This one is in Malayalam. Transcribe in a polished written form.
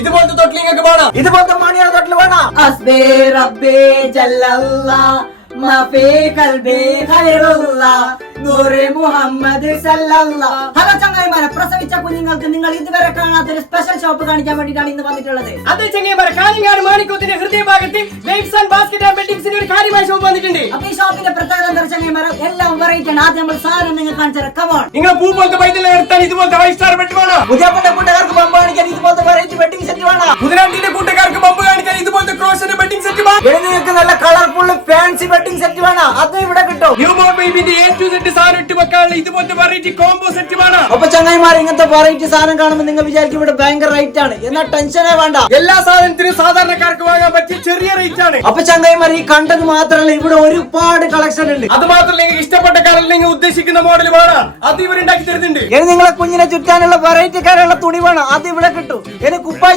ഇതുപോലത്തെ തൊട്ടിൽ നിങ്ങൾക്ക് വേണം. ഇതുപോലത്തെ മണിയുടെ തൊട്ടിൽ വേണം. ഹസ്ബേ റബ്ബേ ജല്ലല്ലാ മാഫി ഖൽബി ഖൈറുല്ലാ നൂറെ മുഹമ്മദ് സല്ലല്ലാ. ഹലോ ചങ്ങായിമാരെ, പ്രസവിച്ച കുഞ്ഞുങ്ങൾക്ക് നിങ്ങൾ ഇതുവരെ കാണാത്തൊരു സ്പെഷ്യൽ ഷോപ്പ് കാണിക്കാൻ വേണ്ടിയിട്ടാണ് ഇന്ന് വന്നിട്ടുള്ളത്. അത് ചങ്ങായിമാരെ, കാഞ്ഞങ്ങാട് മാണിക്കൂത്തിന്റെ ഹൃദയഭാഗത്ത് വെയ്ബ്സ് ആൻഡ് ബാസ്കറ്റ് ആൻഡ് വെഡിങ്സിന്റെ ഒരു കാര്യമായ ഷോപ്പ് വന്നിട്ടുണ്ട്. അപ്പൊ ഈ ഷോപ്പിന്റെ പ്രത്യേകത എന്താ ചങ്ങായിമാരെ, എല്ലാം വെറൈറ്റി ആണ്. ആദ്യം നമ്മൾ സാധനം നിങ്ങൾ കാണിച്ചു കമോൺ. നിങ്ങൾ പൂ പോലത്തെ പൈതൽ നിർത്താൻ ഇതുപോലത്തെ 5 സ്റ്റാർ ബെഡ് വേണം. പുതിയപ്പന്റെ കൂട്ടുകാർക്ക് ബമ്പ് കാണിക്കാൻ ഇതുപോലത്തെ വെറൈറ്റി വെഡിങ് സെറ്റ് വേണം. കുതിരാണ്ടിന്റെ കൂട്ടുകാർക്ക് ബമ്പ് കാണിക്കാൻ ഇതുപോലത്തെ ക്രോസിന്റെ ബെഡിംഗ് സെറ്റ് വേണം. നിങ്ങൾക്ക് നല്ല കളർഫുൾ ഫാൻസി വെഡിങ് സെറ്റ് വേണം. അതും ഇവിടെ കിട്ടും. New born ബേബിന്റെ A to Z സാധനം ഇട്ട് വെക്കാനുള്ള ഇതുപോലത്തെ വെറൈറ്റി കോംബോ സെറ്റ് വേണം. അപ്പൊ ചങ്ങായിമാർ, ഇങ്ങനത്തെ വെറൈറ്റി സാധനം കാണുമ്പോൾ നിങ്ങൾ വിചാരിക്കും ഇവിടെ ഭയങ്കര റേറ്റ് ആണ്. എന്നാൽ ടെൻഷനേ വേണ്ട. എല്ലാ സാധനത്തിനും സാധാരണക്കാർക്ക് വാങ്ങാൻ പറ്റിയ ചെറിയ റേറ്റ് ആണ്. അപ്പൊ ചങ്ങായിമാർ, ഈ കണ്ടത് മാത്രമല്ല, ഇവിടെ ഒരുപാട് കളക്ഷൻ ഉണ്ട്. അത് മാത്രമല്ല, നിങ്ങൾക്ക് ഇഷ്ടപ്പെട്ട കളറിൽ നിങ്ങൾ ഉദ്ദേശിക്കുന്ന മോഡൽ വേണം, അത് ഇവരുണ്ടാക്കി തരുന്നുണ്ട്. ഇനി നിങ്ങളെ കുഞ്ഞിനെ ചുറ്റാനുള്ള വെറൈറ്റി കാരുള്ള തുണി വേണം, അത് ഇവിടെ കിട്ടും. ഇനി കുപ്പായി